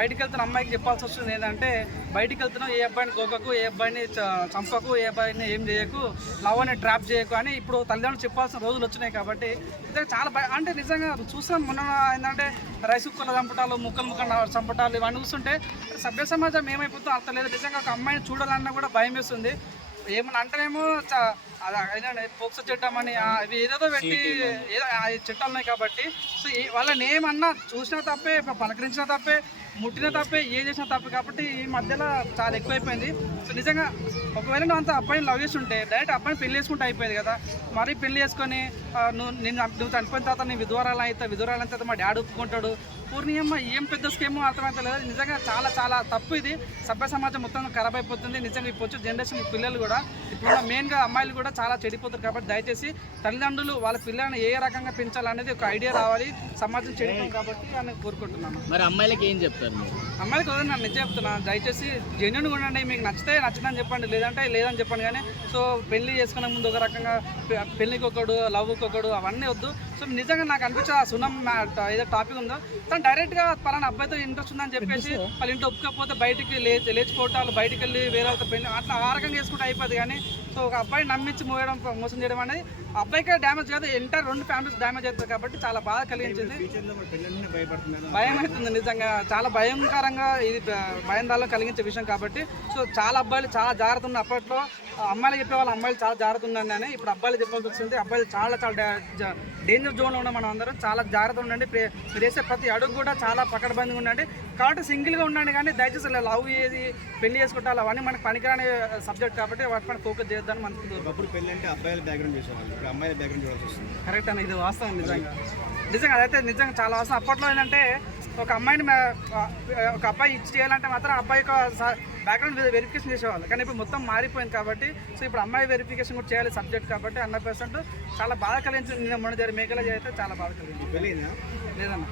బయటికి వెళ్తున్న అమ్మాయికి చెప్పాల్సి వస్తుంది ఏంటంటే బయటికి వెళ్తున్నావు ఏ అబ్బాయిని గోకకు ఏ అబ్బాయిని చంపకు ఏ అబ్బాయిని ఏం చేయకు లవ్ అని ట్రాప్ చేయకు అని ఇప్పుడు తల్లిదండ్రులు చెప్పాల్సిన రోజులు వచ్చినాయి కాబట్టి ఇదే చాలా భయ అంటే నిజంగా చూసాం మొన్న ఏంటంటే రైస్ కుక్కర్లు చంపటాలు ముక్కలు ముక్కలు చంపటాలు ఇవన్నీ చూస్తుంటే సభ్య సమాజం ఏమైపోతుందో అర్థం లేదు. నిజంగా ఒక అమ్మాయిని చూడాలన్నా కూడా భయం వేస్తుంది. ఏమన్నా అంటేనేమో చ- అది ఏంటంటే పోక్సో చట్టం అని ఇవి ఏదేదో పెట్టి చట్టాలు ఉన్నాయి కాబట్టి సో వాళ్ళని ఏమన్నా చూసినా తప్పే పలకరించినా తప్పే ముట్టిన తప్పే ఏం చేసినా తప్పే కాబట్టి ఈ మధ్యలో చాలా ఎక్కువైపోయింది. సో నిజంగా ఒకవేళ నువ్వు అంత అబ్బాయిని లవ్ ఉంటే డైరెక్ట్ అబ్బాయిని పెళ్ళి చేసుకుంటే అయిపోయేది కదా. మరీ పెళ్ళి చేసుకొని నువ్వు నేను నువ్వు చనిపోయిన తర్వాత నీ విధువరాలు అయితే విధువరాలు అయితే మా డాడీ ఒప్పుకుంటాడు. పూర్ణియమ్మ ఏం పెద్ద స్కీమ్ అర్థమైతే లేదు. నిజంగా చాలా చాలా తప్పు ఇది. సభ్య సమాజం మొత్తం ఖరాబ్ అయిపోతుంది. నిజంగా ఇప్పుడు వచ్చే జనరేషన్ పిల్లలు కూడా ఇప్పుడు మెయిన్గా అమ్మాయిలు కూడా చాలా చెడిపోతారు కాబట్టి దయచేసి తల్లిదండ్రులు వాళ్ళ పిల్లల్ని ఏ రకంగా పెంచాలనేది ఒక ఐడియా రావాలి. సమాజం చెడిపోయింది కాబట్టి అని కోరుకుంటున్నాను. మరి అమ్మాయిలకి ఏం చెప్తారు మీరు? అమ్మాయికి వదిలి నేను నిజం చెప్తున్నా. దయచేసి జెన్యున్గా ఉండండి. మీకు నచ్చితే నచ్చిందని చెప్పండి. లేదంటే లేదని చెప్పండి. కానీ సో పెళ్ళి చేసుకునే ముందు ఒక రకంగా పెళ్ళికి ఒకడు లవ్కి ఒకడు అవన్నీ వద్దు. సో నిజంగా నాకు అనిపించే ఆ సునం మా- ఏదో టాపిక్ ఉందో. తను డైరెక్ట్గా పలానా అబ్బాయితో ఇంట్రెస్ట్ ఉందని చెప్పేసి వాళ్ళ ఇంట్లో ఒప్పుకపోతే బయటికి లేచి లేచిపోవటాలు బయటికి వెళ్ళి వేరే వాళ్ళతో పెళ్ళి అట్లా ఆ రకంగా చేసుకుంటే అయిపోద్ది కానీ సో ఒక అబ్బాయి నమ్మించి మోయడం మోసం చేయడం అనేది అబ్బాయికే డ్యామేజ్ కాదు ఎంటైర్ రెండు ఫ్యామిలీస్ డ్యామేజ్ అవుతుంది కాబట్టి చాలా బాధ కలిగించింది. భయం అవుతుంది నిజంగా. చాలా భయంకరంగా ఇది భ- భయందాల్లో కలిగించే విషయం కాబట్టి సో చాలా అబ్బాయిలు చాలా జాగ్రత్త ఉన్న అప్పట్లో అమ్మాయిలు చెప్పే వాళ్ళ అమ్మాయిలు చాలా జాగ్రత్త ఉండండి అని. ఇప్పుడు అబ్బాయిలు చెప్పాల్సి వస్తుంది అబ్బాయిలు చాలా చాలా డేంజర్ జోన్లో ఉన్నాం మనం అందరం చాలా జాగ్రత్త ఉండండి. మీరు వేసే ప్రతి అడుగు కూడా చాలా పకడ్బందీగా ఉండండి. కాబట్టి సింగిల్గా ఉండండి కానీ దయచేసి లవ్ ఏది పెళ్ళి చేసుకుంటారు అవన్నీ మనకి పనికిరాని సబ్జెక్ట్ కాబట్టి వాటి పైన ఫోకస్ చేద్దామని మనకు ఒకప్పుడు పెళ్ళి అంటే అబ్బాయిల బ్యాక్గ్రౌండ్ చూసేవాళ్ళు ఇప్పుడు అమ్మాయిల బ్యాక్గ్రౌండ్ చూడాల్సి వస్తుంది. కరెక్ట్ అన్న ఇది వాస్తవం నిజంగా. నిజంగా అదైతే నిజంగా చాలా వాస్తవం. అప్పట్లో ఏంటంటే ఒక అమ్మాయిని ఒక అబ్బాయి ఇచ్చి చేయాలంటే మాత్రం అబ్బాయి బ్యాక్గ్రౌండ్ వెరిఫికేషన్ చేసేవాళ్ళు. కానీ ఇప్పుడు మొత్తం మారిపోయింది కాబట్టి సో ఇప్పుడు అమ్మాయి వెరిఫికేషన్ కూడా చేయాలి సబ్జెక్ట్ కాబట్టి హండ్రెడ్ పర్సెంట్ చాలా బాధ కలిగించింది నిన్న మొన్న జరిగి మేకల అయితే చాలా బాధ కలిగింది లేదన్న.